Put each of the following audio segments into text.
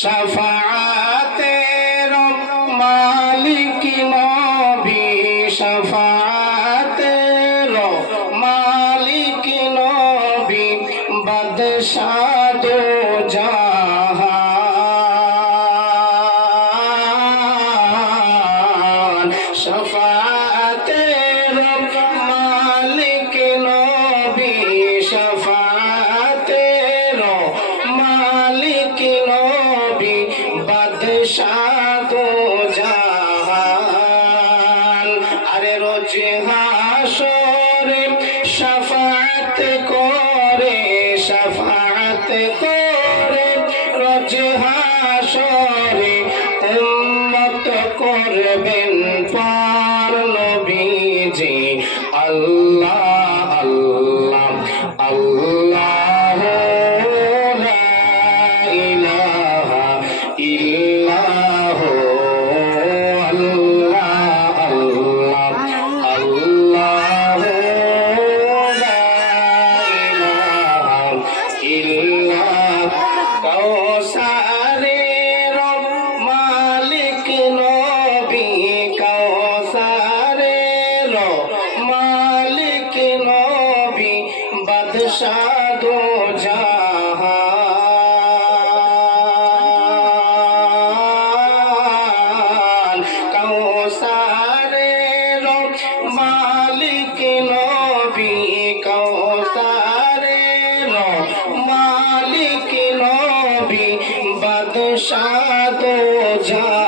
শফাতের মালিক নবী শফাতের মালিক নবী বাদশাদো জাহান শফা আরে রোজ হাসরে শফাআত করে সাফাত করে। বাদশাহ দো জাহান মালিক নবী কাউসারের মালিক নবী বাদশাহ দো জাহান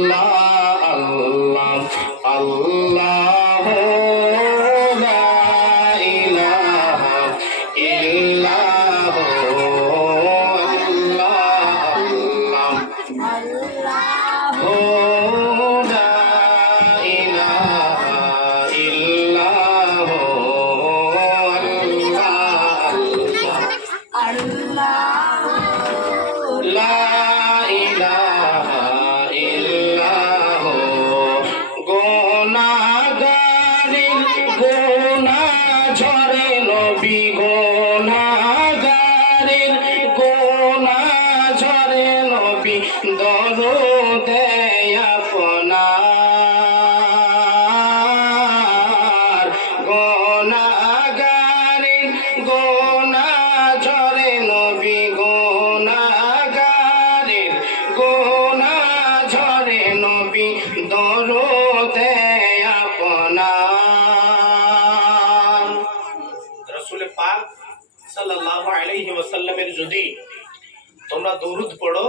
ওয়াসাল্লামের যদি তোমরা দরুদ পড়ো,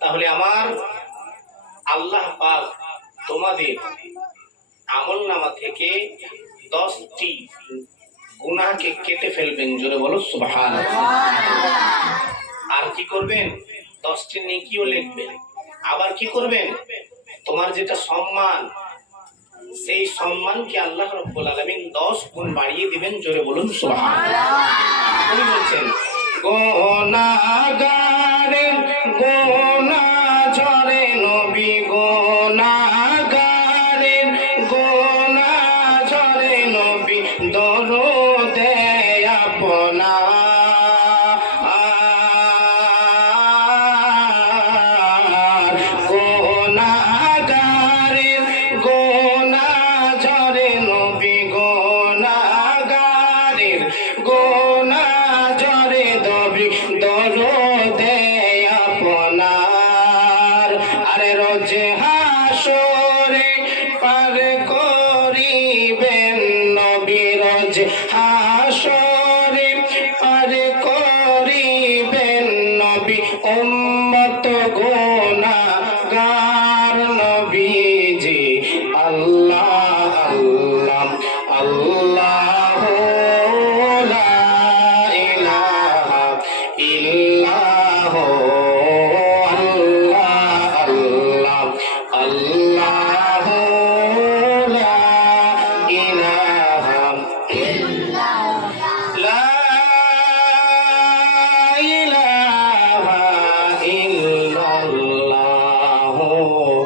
তাহলে আমার আল্লাহ পাক তোমাদের আমল নামা থেকে দশটি গুনাহকে কেটে ফেলবেন, জোরে বলো সুবহান আর কি করবেন? দশটি নেকিও লিখবেন। আবার কি করবেন? তোমার যেটা সম্মান সেই সম্মানকে আল্লাহ রব্বুল আলমিন দশ গুণ বাড়িয়ে দিবেন জোরে বলুন উনি বলছেন গোনাগারে গোনা রোজ হাসরে